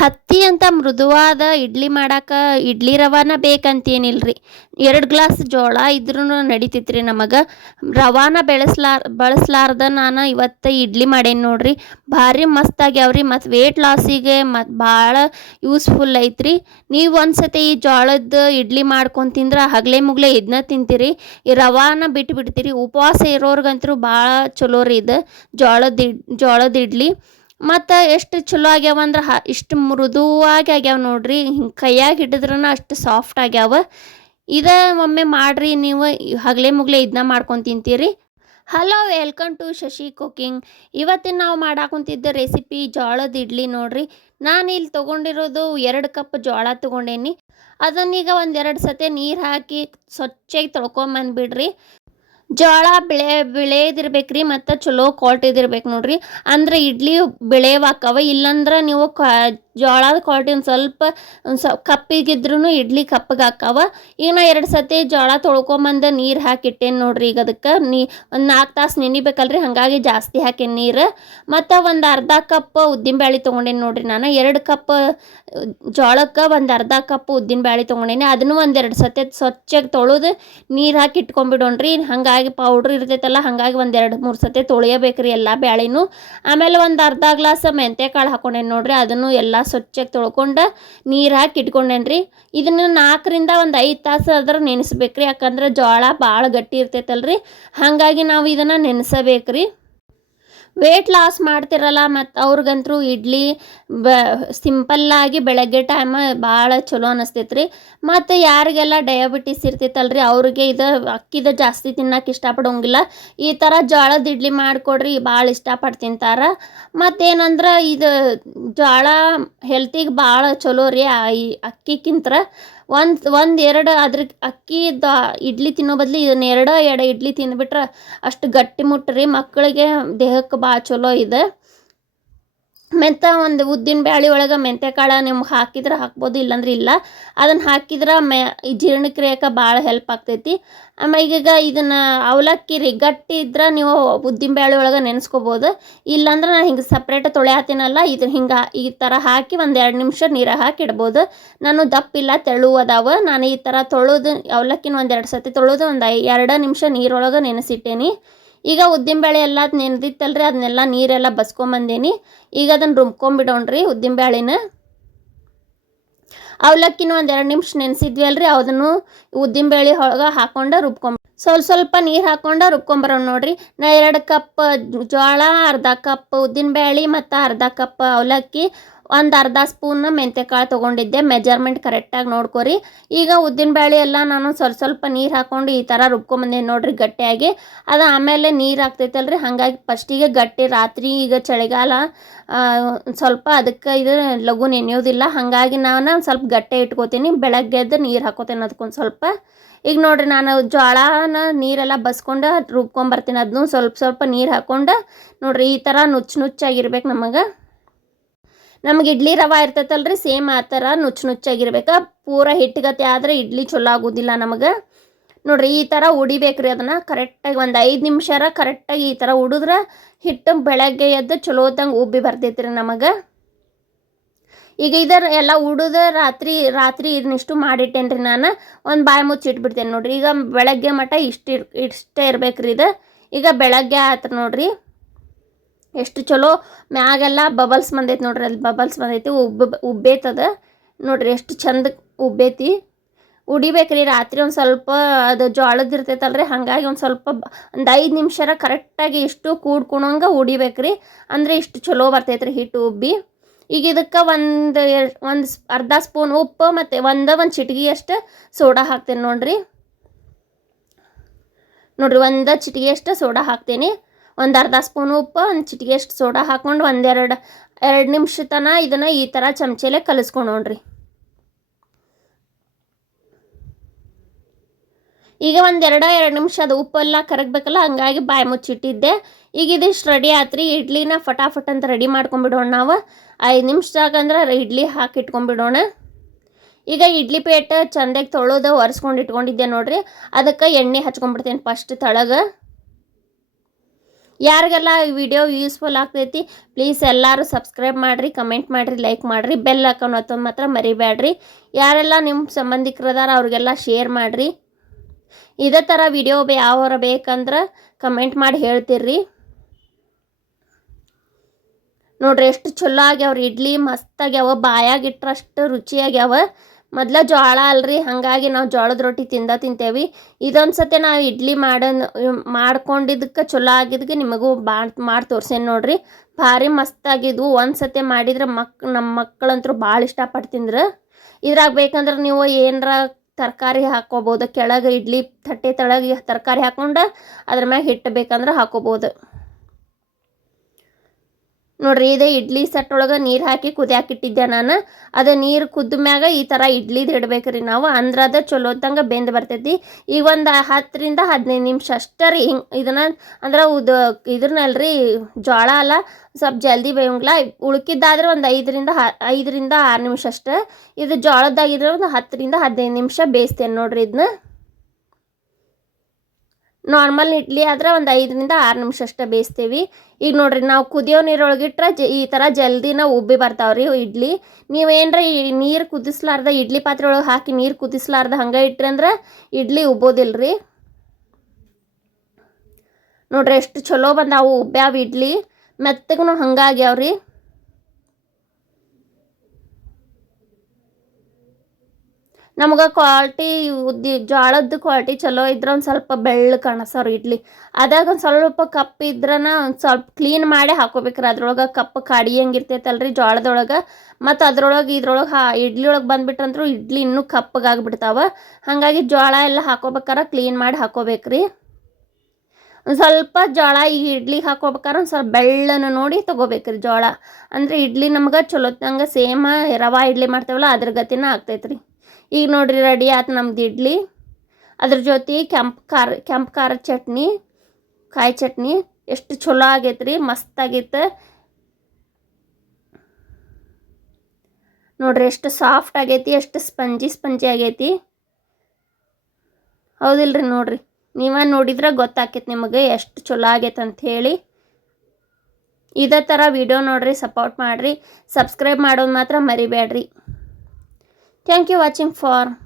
ಹತ್ತಿ ಅಂತ ಮೃದುವಾದ ಇಡ್ಲಿ ಮಾಡಕ್ಕೆ ಇಡ್ಲಿ ರವಾನ ಬೇಕಂತೇನಿಲ್ರಿ. ಎರಡು ಗ್ಲಾಸ್ ಜೋಳ ಇದ್ರೂ ನಡಿತೈತ್ರಿ ನಮಗೆ. ರವಾನ ಬೆಳೆಸ್ಲಾರ್ ಬಳಸ್ಲಾರ್ದ ನಾನು ಇವತ್ತು ಇಡ್ಲಿ ಮಾಡೇನಿ ನೋಡ್ರಿ. ಭಾರಿ ಮಸ್ತ್ ಆಗ್ಯಾವ್ರಿ ಮತ್ತು ವೇಟ್ ಲಾಸಿಗೆ ಮತ್ತು ಭಾಳ ಯೂಸ್ಫುಲ್ ಐತ್ರಿ. ನೀವು ಒಂದ್ಸತಿ ಈ ಜೋಳದ ಇಡ್ಲಿ ಮಾಡ್ಕೊಂಡು ತಿಂದ್ರೆ ಹಗಲೇ ಮುಗ್ಲೆ ಇದನ್ನ ತಿಂತೀರಿ. ಈ ರವಾನ ಬಿಟ್ಟು ಬಿಡ್ತೀರಿ ಉಪವಾಸ ಇರೋರ್ಗಂತೂ ಭಾಳ ಚಲೋ ರೀ ಇದು ಜೋಳದ ಇಡ್, ಜೋಳದ ಇಡ್ಲಿ. ಮತ್ತು ಎಷ್ಟು ಚಲೋ ಆಗ್ಯಾವ ಅಂದ್ರೆ ಹ, ಇಷ್ಟು ಮೃದುವಾಗಿ ಆಗ್ಯಾವ ನೋಡ್ರಿ. ಹಿಂಗೆ ಕೈಯಾಗ ಹಿಡಿದ್ರೂ ಅಷ್ಟು ಸಾಫ್ಟ್ ಆಗ್ಯಾವ. ಇದ ಒಮ್ಮೆ ಮಾಡ್ರಿ, ನೀವು ಹಗಲೆ ಮುಗ್ಲೆ ಇದನ್ನ ಮಾಡ್ಕೊಂಡು ತಿಂತೀರಿ. Hello welcome to Shashi cooking ಇವತ್ತಿನ ನಾವು ಮಾಡಾಕುಂತಿದ್ದ ರೆಸಿಪಿ ಜೋಳದ ಇಡ್ಲಿ ನೋಡ್ರಿ. ನಾನು ಇಲ್ಲಿ ತೊಗೊಂಡಿರೋದು ಎರಡು ಕಪ್ ಜೋಳ ತೊಗೊಂಡೇನಿ. ಅದನ್ನೀಗ ಒಂದೆರಡು ಸತೆ ನೀರು ಹಾಕಿ ಸ್ವಚ್ಛಾಗಿ ತೊಳ್ಕೊಂಬಂದ್ಬಿಡ್ರಿ. ಜೋಳ ಬೆಳೆ ಬೆಳೆದಿರ್ಬೇಕ್ರಿ ಮತ್ತು ಚಲೋ ಕ್ವಾಲ್ಟಿದಿರ್ಬೇಕು ನೋಡ್ರಿ. ಅಂದ್ರೆ ಇಡ್ಲಿ ಬೆಳೆಯವಾಕವ ಇಲ್ಲಂದ್ರೆ ನೀವು ಕ ಜೋಳದ ಕ್ವಾಲಿಟಿ ಒಂದು ಸ್ವಲ್ಪ ಒಂದು ಸ್ವಲ್ಪ ಕಪ್ಪಿಗಿದ್ರೂ ಇಡ್ಲಿ ಕಪ್ಪಗೆ ಹಾಕಾವ. ಈಗ ನಾ ಎರಡು ಸತಿ ಜೋಳ ತೊಳ್ಕೊಂಬಂದು ನೀರು ಹಾಕಿಟ್ಟೇನು ನೋಡ್ರಿ ಈಗ ಅದಕ್ಕೆ. ನೀ, ಒಂದು ನಾಲ್ಕು ತಾಸು ನೆನಿಬೇಕಲ್ರಿ, ಹಾಗಾಗಿ ಜಾಸ್ತಿ ಹಾಕೇನಿ ನೀರು. ಮತ್ತು ಒಂದು ಅರ್ಧ ಕಪ್ ಉದ್ದಿನ ಬ್ಯಾಳಿ ತೊಗೊಂಡೇನಿ ನೋಡ್ರಿ ನಾನು. ಎರಡು ಕಪ್, ಜೋಳಕ್ಕೆ ಒಂದು ಅರ್ಧ ಕಪ್ ಉದ್ದಿನ ಬ್ಯಾಳಿ ತೊಗೊಂಡೇನಿ. ಅದನ್ನು ಒಂದೆರಡು ಸತಿ ಸ್ವಚ್ಛಗೆ ತೊಳೆದು ನೀರು ಹಾಕಿ ಇಟ್ಕೊಂಬಿಡೋಣ್ರಿ. ಹಾಗಾಗಿ ಪೌಡ್ರ್ ಇರ್ತೈತಲ್ಲ, ಹಾಗಾಗಿ ಒಂದೆರಡು ಮೂರು ಸತಿ ತೊಳೆಯಬೇಕ್ರಿ ಎಲ್ಲ ಬ್ಯಾಳಿನೂ. ಆಮೇಲೆ ಒಂದು ಅರ್ಧ ಗ್ಲಾಸ್ ಮೆಂತೆ ಕಾಳು ಹಾಕೊಂಡೇನಿ ನೋಡ್ರಿ, ಅದನ್ನು ಎಲ್ಲ ಸ್ವಚ್ಛಗೆ ತೊಳ್ಕೊಂಡು ನೀರು ಹಾಕಿ ಇಟ್ಕೊಂಡೇನ್ರಿ. ಇದನ್ನು ನಾಲ್ಕರಿಂದ ಒಂದು ಐದು ತಾಸು ಆದ್ರೆ ನೆನೆಸ್ಬೇಕ್ರಿ, ಯಾಕಂದ್ರೆ ಜೋಳ ಭಾಳ ಗಟ್ಟಿ ಇರ್ತೈತಲ್ರಿ. ಹಾಗಾಗಿ ನಾವು ಇದನ್ನು ನೆನೆಸಬೇಕ್ರಿ. ವೇಟ್ ಲಾಸ್ ಮಾಡ್ತಿರಲ್ಲ ಮತ್ತು ಅವ್ರಿಗಂತರೂ ಇಡ್ಲಿ ಬ ಸಿಂಪಲ್ಲಾಗಿ ಬೆಳಗ್ಗೆ ಟೈಮ ಭಾಳ ಚಲೋ ಅನಿಸ್ತೈತೆ ರೀ ಮತ್ತು ಯಾರಿಗೆಲ್ಲ ಡಯಾಬಿಟಿಸ್ ಇರ್ತೈತಲ್ರಿ ಅವ್ರಿಗೆ ಇದು ಅಕ್ಕಿದ ಜಾಸ್ತಿ ತಿನ್ನಕ್ಕೆ ಇಷ್ಟಪಡೋಂಗಿಲ್ಲ. ಈ ಥರ ಜೋಳದ ಇಡ್ಲಿ ಮಾಡಿಕೊಡ್ರಿ ಭಾಳ ಇಷ್ಟಪಟ್ಟು ತಿಂತಾರೆ. ಮತ್ತೇನಂದ್ರೆ ಇದು ಜೋಳ ಹೆಲ್ತಿಗೆ ಭಾಳ ಚಲೋ ರೀ ಅಕ್ಕಿಕ್ಕಿಂತ ಒಂದು ಒಂದು ಎರಡು ಅದ್ರ ಅಕ್ಕಿದ ಇಡ್ಲಿ ತಿನ್ನೋ ಬದಲು ಇದನ್ನ ಎರಡು ಎರಡು ಇಡ್ಲಿ ತಿಂದ್ಬಿಟ್ರೆ ಅಷ್ಟು ಗಟ್ಟಿ ಮುಟ್ಟ್ರಿ ಮಕ್ಕಳಿಗೆ ದೇಹಕ್ಕೆ ಭಾಳ ಚಲೋ ಇದೆ. ಮೆಂತ ಒಂದು ಉದ್ದಿನ ಬ್ಯಾಳಿ ಒಳಗೆ ಮೆಂತ್ಯ ಕಾಳು ನಿಮ್ಗೆ ಹಾಕಿದ್ರೆ ಹಾಕ್ಬೋದು, ಇಲ್ಲಾಂದ್ರೆ ಇಲ್ಲ. ಅದನ್ನು ಹಾಕಿದ್ರೆ ಮೆ, ಈ ಜೀರ್ಣಕ್ರಿಯಕ್ಕೆ ಭಾಳ ಹೆಲ್ಪ್ ಆಗ್ತೈತಿ. ಆಮೇಲೆ ಈಗ ಇದನ್ನು ಅವಲಕ್ಕಿ ರೀ ಗಟ್ಟಿ ಇದ್ರೆ ನೀವು ಉದ್ದಿನ ಬ್ಯಾಳಿ ಒಳಗೆ ನೆನೆಸ್ಕೋಬೋದು. ಇಲ್ಲಾಂದ್ರೆ ನಾನು ಹಿಂಗೆ ಸಪ್ರೇಟ್ ತೊಳೆ ಇದನ್ನ ಇದು ಹಿಂಗೆ ಈ ಥರ ಹಾಕಿ ಒಂದು ಎರಡು ನಿಮಿಷ ನೀರಾಗ ಹಾಕಿಡ್ಬೋದು ನಾನು ದಪ್ಪಿಲ್ಲ ತೆಳು ಅದಾವ ನಾನು ಈ ಥರ ತೊಳೆದು, ಅವಲಕ್ಕಿನ ಒಂದು ಎರಡು ಸತಿ ತೊಳೆದು, ಒಂದು ಎರಡು ನಿಮಿಷ ನೀರೊಳಗೆ ನೆನೆಸಿಟ್ಟೇನಿ. ಈಗ ಉದ್ದಿನಬೇಳೆ ಎಲ್ಲ ಅದು ನೆನೆದಿತ್ತಲ್ರಿ ಅದನ್ನೆಲ್ಲ ನೀರೆಲ್ಲ ಬಸ್ಕೊಂಬಂದೇನಿ. ಈಗ ಅದನ್ನು ರುಬ್ಕೊಂಬಿಡೋಣ್ರಿ ಉದ್ದಿನಬೇಳೆನ ಅವಲಕ್ಕಿನ ಒಂದು ಎರಡು ನಿಮಿಷ ನೆನೆಸಿದ್ವಿ ಅಲ್ರಿ ಅದನ್ನು ಉದ್ದಿನಬೇಳೆ ಒಳಗೆ ಹಾಕೊಂಡು ರುಬ್ಕೊಂಬ, ಸ್ವಲ್ಪ ಸ್ವಲ್ಪ ನೀರು ಹಾಕೊಂಡು ರುಬ್ಕೊಂಬರೋಣ ನೋಡ್ರಿ. ನಾ ಎರಡು ಕಪ್ ಜೋಳ ಅರ್ಧ ಕಪ್ ಉದ್ದಿನ ಬೇಳೆ ಮತ್ತು ಅರ್ಧ ಕಪ್ ಅವಲಕ್ಕಿ ಒಂದು ಅರ್ಧ ಸ್ಪೂನ್ ಮೆಂತ್ಯಕಾಳು ತೊಗೊಂಡಿದ್ದೆ. ಮೆಜರ್ಮೆಂಟ್ ಕರೆಕ್ಟಾಗಿ ನೋಡ್ಕೊರಿ. ಈಗ ಉದ್ದಿನ ಬೇಳೆ ಎಲ್ಲ ನಾನು ಸ್ವಲ್ಪ ಸ್ವಲ್ಪ ನೀರು ಹಾಕ್ಕೊಂಡು ಈ ಥರ ರುಬ್ಕೊಂಬಂದೆ ನೋಡ್ರಿ ಗಟ್ಟಿಯಾಗಿ. ಅದು ಆಮೇಲೆ ನೀರು ಹಾಕ್ತೈತಲ್ರಿ ಹಾಗಾಗಿ ಫಸ್ಟಿಗೆ ಗಟ್ಟಿ ರಾತ್ರಿ ಈಗ ಚಳಿಗಾಲ ಸ್ವಲ್ಪ ಅದಕ್ಕೆ ಇದು ಲಘು ನೆನೆಯೋದಿಲ್ಲ ಹಾಗಾಗಿ ನಾನು ಸ್ವಲ್ಪ ಗಟ್ಟೆ ಇಟ್ಕೋತೀನಿ. ಬೆಳಗ್ಗೆ ಎದ್ದು ನೀರು ಹಾಕೋತೇನೆ ಅದಕ್ಕೊಂದು ಸ್ವಲ್ಪ. ಈಗ ನೋಡ್ರಿ ನಾನು ಜೋಳನ ನೀರೆಲ್ಲ ಬಸ್ಕೊಂಡು ರುಬ್ಕೊಂಬರ್ತೀನಿ. ಅದನ್ನು ಸ್ವಲ್ಪ ಸ್ವಲ್ಪ ನೀರು ಹಾಕ್ಕೊಂಡು ನೋಡ್ರಿ ಈ ಥರ ನುಚ್ಚು ನುಚ್ಚಾಗಿರ್ಬೇಕು ನಮಗೆ. ನಮ್ಗೆ ಇಡ್ಲಿ ರವೆ ಇರ್ತೈತಲ್ರಿ ಸೇಮ್ ಆ ಥರ ನುಚ್ಚು ನುಚ್ಚಾಗಿರ್ಬೇಕು. ಪೂರ ಹಿಟ್ಟುಗತೆ ಆದರೆ ಇಡ್ಲಿ ಚಲೋ ಆಗೋದಿಲ್ಲ ನಮಗೆ. ನೋಡ್ರಿ, ಈ ಥರ ಉಡಿಬೇಕ್ರಿ ಅದನ್ನು. ಕರೆಕ್ಟಾಗಿ ಒಂದು ಐದು ನಿಮಿಷರ ಕರೆಕ್ಟಾಗಿ ಈ ಥರ ಉಡಿದ್ರೆ ಹಿಟ್ಟು ಬೆಳಗ್ಗೆ ಎದ್ದು ಚಲೋದಂಗೆ ಉಬ್ಬಿ ಬರ್ತೈತ್ರಿ ನಮಗೆ. ಈಗ ಇದರ ಎಲ್ಲ ಉಡಿದ ರಾತ್ರಿ ರಾತ್ರಿ ಇದನ್ನಿಷ್ಟು ಮಾಡಿಟ್ಟೇನ್ರಿ ನಾನು. ಒಂದು ಬಾಯಿ ಮುಚ್ಚಿ ಇಟ್ಬಿಡ್ತೇನೆ ನೋಡ್ರಿ. ಈಗ ಬೆಳಗ್ಗೆ ಮಟ್ಟ ಇಷ್ಟು ಇಷ್ಟೇ ಇರ್ಬೇಕ್ರಿ ಇದು. ಈಗ ಬೆಳಗ್ಗೆ ಆಯ್ತು ನೋಡ್ರಿ. ಎಷ್ಟು ಚಲೋ ಮ್ಯಾಗೆಲ್ಲ ಬಬಲ್ಸ್ ಬಂದೈತಿ ನೋಡ್ರಿ ಅಲ್ಲಿ ಬಬಲ್ಸ್ ಬಂದೈತಿ, ಉಬ್ಬ, ಉಬ್ಬೇತದ. ನೋಡ್ರಿ ಎಷ್ಟು ಚಂದ ಉಬ್ಬೇತಿ. ಉಡಿಬೇಕ್ರಿ, ರಾತ್ರಿ ಒಂದು ಸ್ವಲ್ಪ ಅದು ಜೋಳದ ಇರ್ತೈತಲ್ರಿ, ಹಾಗಾಗಿ ಒಂದು ಸ್ವಲ್ಪ ಒಂದು ಐದು ನಿಮಿಷರ ಕರೆಕ್ಟಾಗಿ ಇಷ್ಟು ಕೂಡ್ಕೊಳಂಗೆ ಉಡಿಬೇಕ್ರಿ. ಅಂದರೆ ಇಷ್ಟು ಚಲೋ ಬರ್ತೈತ್ರಿ ಹಿಟ್ಟು ಉಬ್ಬಿ. ಈಗ ಇದಕ್ಕೆ ಒಂದು ಒಂದು ಅರ್ಧ ಸ್ಪೂನ್ ಉಪ್ಪು ಮತ್ತು ಒಂದು ಒಂದು ಚಿಟಿಗೆ ಅಷ್ಟು ಸೋಡಾ ಹಾಕ್ತೇನೆ ನೋಡ್ರಿ. ನೋಡ್ರಿ ಒಂದು ಚಿಟಿಗೆ ಅಷ್ಟು ಸೋಡಾ ಹಾಕ್ತೇನೆ. ಒಂದು ಅರ್ಧ ಸ್ಪೂನ್ ಉಪ್ಪು, ಒಂದು ಚಿಟಿಗೆ ಅಷ್ಟು ಸೋಡಾ ಹಾಕ್ಕೊಂಡು ಒಂದೆರಡು ಎರಡು ನಿಮಿಷ ತನ ಇದನ್ನು ಈ ಥರ ಚಮಚೆಲೆ ಕಲಿಸ್ಕೊಂಡೋಣ್ರಿ ಈಗ ಒಂದೆರಡು ಎರಡು ನಿಮಿಷ ಅದು ಉಪ್ಪೆಲ್ಲ ಕರಗಬೇಕಲ್ಲ, ಹಂಗಾಗಿ ಬಾಯಿ ಮುಚ್ಚಿಟ್ಟಿದ್ದೆ. ಈಗ ಇದಿಷ್ಟು ರೆಡಿ ಆತ್ರಿ, ಇಡ್ಲಿನ ಫಟಾಫಟ್ ಅಂತ ರೆಡಿ ಮಾಡ್ಕೊಂಬಿಡೋಣ ನಾವು. ಐದು ನಿಮಿಷದಾಗ ಅಂದ್ರೆ ಇಡ್ಲಿ ಹಾಕಿ ಇಟ್ಕೊಂಬಿಡೋಣ. ಈಗ ಇಡ್ಲಿ ಪೇಟ ಚಂದಾಗಿ ತೊಳೆದು ಒರೆಸ್ಕೊಂಡು ಇಟ್ಕೊಂಡಿದ್ದೆ ನೋಡ್ರಿ. ಅದಕ್ಕೆ ಎಣ್ಣೆ ಹಚ್ಕೊಂಡ್ಬಿಡ್ತೇನೆ ಫಸ್ಟ್ ತಳಗ. ಯಾರಿಗೆಲ್ಲ ಈ ವಿಡಿಯೋ ಯೂಸ್ಫುಲ್ ಆಗ್ತೈತಿ ಪ್ಲೀಸ್ ಎಲ್ಲರೂ ಸಬ್ಸ್ಕ್ರೈಬ್ ಮಾಡಿರಿ ಕಮೆಂಟ್ ಮಾಡಿರಿ ಲೈಕ್ ಮಾಡಿರಿ ಬೆಲ್ ಹಾಕೊಂಡು ಹತ್ತೊಂದು ಮಾತ್ರ ಮರಿಬೇಡ್ರಿ ಯಾರೆಲ್ಲ ನಿಮ್ಮ ಸಂಬಂಧಿಕರದಾರ ಅವ್ರಿಗೆಲ್ಲ ಶೇರ್ ಮಾಡಿರಿ. ಇದೇ ಥರ ವಿಡಿಯೋ ಯಾವಾರ ಬೇಕಂದ್ರೆ ಕಮೆಂಟ್ ಮಾಡಿ ಹೇಳ್ತೀರಿ ನೋಡ್ರಿ, ಎಷ್ಟು ಚಲೋ ಆಗ್ಯಾವ್ರಿ, ಇಡ್ಲಿ ಮಸ್ತ್ ಆಗ್ಯಾವ, ಬಾಯಾಗ ಇಟ್ರಷ್ಟು ರುಚಿಯಾಗ್ಯಾವ. ಮೊದ್ಲ ಜೋಳ ಅಲ್ರಿ, ಹಾಗಾಗಿ ನಾವು ಜೋಳದ ರೊಟ್ಟಿ ತಿಂದ ತಿಂತೇವಿ. ಇದೊಂದು ಸತಿ ನಾವು ಇಡ್ಲಿ ಮಾಡನ್ ಮಾಡ್ಕೊಂಡಿದ್ದಕ್ಕೆ ಚಲೋ ಆಗಿದ್ದಕ್ಕೆ ನಿಮಗೂ ಬಾ ಮಾಡಿ ತೋರ್ಸೇನೆ ನೋಡ್ರಿ. ಭಾರಿ ಮಸ್ತಾಗಿದ್ವು ಒಂದು ಸತಿ ಮಾಡಿದ್ರೆ ಮಕ್ ನಮ್ಮ ಮಕ್ಕಳಂತೂ ಭಾಳ ಇಷ್ಟಪಟ್ಟು ತಿಂದ್ರು. ಇದ್ರಾಗ ಬೇಕಂದ್ರೆ ನೀವು ಏನರ ತರಕಾರಿ ಹಾಕೋಬೋದು. ಕೆಳಗೆ ಇಡ್ಲಿ ತಟ್ಟೆ ತಳಗೆ ತರಕಾರಿ ಹಾಕೊಂಡು ಅದ್ರ ಮ್ಯಾಗ ಹಿಟ್ಟು ಬೇಕಂದ್ರೆ ಹಾಕೋಬೋದು. ನೋಡ್ರಿ, ಇದೆ ಇಡ್ಲಿ ಸೆಟ್ ಒಳಗೆ ನೀರು ಹಾಕಿ ಕುದಿಯಾಕಿಟ್ಟಿದ್ದೆ ನಾನು. ಅದು ನೀರು ಕುದ್ದ ಮ್ಯಾಗ ಈ ಥರ ಇಡ್ಲಿದು ಇಡ್ಬೇಕ್ರಿ ನಾವು. ಅಂದ್ರೆ ಅದು ಚಲೋತ್ತಂಗೆ ಬೆಂದು ಬರ್ತೈತಿ. ಈಗ ಒಂದು ಹತ್ತರಿಂದ ಹದಿನೈದು ನಿಮಿಷ ಅಷ್ಟೇ ರೀ ಹಿಂಗೆ ಇದನ್ನ. ಅಂದ್ರೆ ಉದ ಇದ್ರನ್ನಲ್ರಿ ಜೋಳ ಅಲ್ಲ, ಸ್ವಲ್ಪ ಜಲ್ದಿ ಬೇಯಂಗಿಲ್ಲ ಉಳ್ಕಿದ್ದಾದ್ರೆ ಒಂದು ಐದರಿಂದ ಹ, ಐದರಿಂದ ಆರು ನಿಮಿಷ ಅಷ್ಟೇ. ಇದು ಜೋಳದಾಗಿದ್ರೆ ಒಂದು ಹತ್ತರಿಂದ ಹದಿನೈದು ನಿಮಿಷ ಬೇಯಿಸ್ತೇನೆ ನೋಡ್ರಿ ಇದನ್ನ ನಾರ್ಮಲ್ ಇಡ್ಲಿ ಆದ್ರೆ ಒಂದು ಐದರಿಂದ ಆರು ನಿಮಿಷ ಅಷ್ಟೇ ಬೇಯಿಸ್ತೀವಿ. ಈಗ ನೋಡ್ರಿ, ನಾವು ಕುದಿಯೋ ನೀರೊಳಗಿಟ್ರೆ ಜ ಈ ಥರ ಜಲ್ದಿನ ಉಬ್ಬಿ ಬರ್ತಾವ್ರಿ ಇಡ್ಲಿ. ನೀವೇನ್ರ ಈ ನೀರು ಕುದಿಸ್ಲಾರ್ದ, ಇಡ್ಲಿ ಪಾತ್ರೆ ಒಳಗೆ ಹಾಕಿ ನೀರು ಕುದಿಸ್ಲಾರ್ದ ಹಂಗೆ ಇಟ್ರಿ ಅಂದ್ರೆ ಇಡ್ಲಿ ಉಬ್ಬೋದಿಲ್ಲ ರೀ ನೋಡ್ರಿ, ಎಷ್ಟು ಚಲೋ ಬಂದಾವು ಉಬ್ಬ್ಯಾವ ಇಡ್ಲಿ. ಮೆತ್ತಗೂ ಹಂಗಾಗ್ಯಾವ್ರಿ ನಮ್ಗೆ ಕ್ವಾಲ್ಟಿ ಉದ್ದಿ ಜೋಳದ ಕ್ವಾಲ್ಟಿ ಚಲೋ ಇದ್ರೆ ಒಂದು ಸ್ವಲ್ಪ ಬೆಳ್ಳ ಕಾಣಿಸೋರು ಇಡ್ಲಿ. ಅದಾಗ ಒಂದು ಸ್ವಲ್ಪ ಕಪ್ ಇದ್ರನ ಒಂದು ಸ್ವಲ್ಪ ಕ್ಲೀನ್ ಮಾಡಿ ಹಾಕೋಬೇಕ್ರಿ. ಅದ್ರೊಳಗೆ ಕಪ್ ಕಾಡಿ ಹೆಂಗಿರ್ತೈತಲ್ರಿ ಜೋಳದೊಳಗೆ. ಮತ್ತು ಅದ್ರೊಳಗೆ ಇದ್ರೊಳಗೆ ಹಾ ಇಡ್ಲಿ ಒಳಗೆ ಬಂದುಬಿಟ್ರಂದ್ರೂ ಇಡ್ಲಿ ಇನ್ನೂ ಕಪ್ಪಗಾಗ್ಬಿಡ್ತಾವೆ ಹಾಗಾಗಿ ಜೋಳ ಎಲ್ಲ ಹಾಕೋಬೇಕಾರೆ ಕ್ಲೀನ್ ಮಾಡಿ ಹಾಕೋಬೇಕ್ರಿ. ಒಂದು ಸ್ವಲ್ಪ ಜೋಳ ಈ ಇಡ್ಲಿಗೆ ಹಾಕೋಬೇಕಾರೆ ಒಂದು ಸ್ವಲ್ಪ ಬೆಳ್ಳನ್ನು ನೋಡಿ ತೊಗೋಬೇಕ್ರಿ ಜೋಳ. ಅಂದರೆ ಇಡ್ಲಿ ನಮ್ಗೆ ಚಲೋತ್ನಂಗೆ ಸೇಮ ರವಾ ಇಡ್ಲಿ ಮಾಡ್ತೇವಲ್ಲ ಅದ್ರ ಗತಿನ ಆಗ್ತೈತ್ರಿ. ಈಗ ನೋಡ್ರಿ ರೆಡಿ ಆಯ್ತು ನಮ್ದು ಇಡ್ಲಿ. ಅದ್ರ ಜೊತೆ ಕೆಂಪು ಖಾರ, ಕೆಂಪು ಖಾರದ ಚಟ್ನಿ, ಕಾಯಿ ಚಟ್ನಿ. ಎಷ್ಟು ಚಲೋ ಆಗೈತೆ ರೀ ಮಸ್ತ್ ಆಗೈತೆ. ನೋಡ್ರಿ ಎಷ್ಟು ಸಾಫ್ಟ್ ಆಗೈತಿ, ಎಷ್ಟು ಸ್ಪಂಜಿ ಸ್ಪಂಜಿ ಆಗೈತಿ. ಹೌದಿಲ್ರಿ ನೋಡ್ರಿ. ನೀವೇ ನೋಡಿದ್ರೆ ಗೊತ್ತಾಕೈತಿ ನಿಮಗೆ ಎಷ್ಟು ಚಲೋ ಆಗೈತೆ ಹೇಳಿ. ಇದೇ ಥರ ವಿಡಿಯೋ ನೋಡ್ರಿ ಸಪೋರ್ಟ್ ಮಾಡಿರಿ. ಸಬ್ಸ್ಕ್ರೈಬ್ ಮಾಡೋದು ಮಾತ್ರ ಮರಿಬೇಡ್ರಿ Thank you watching for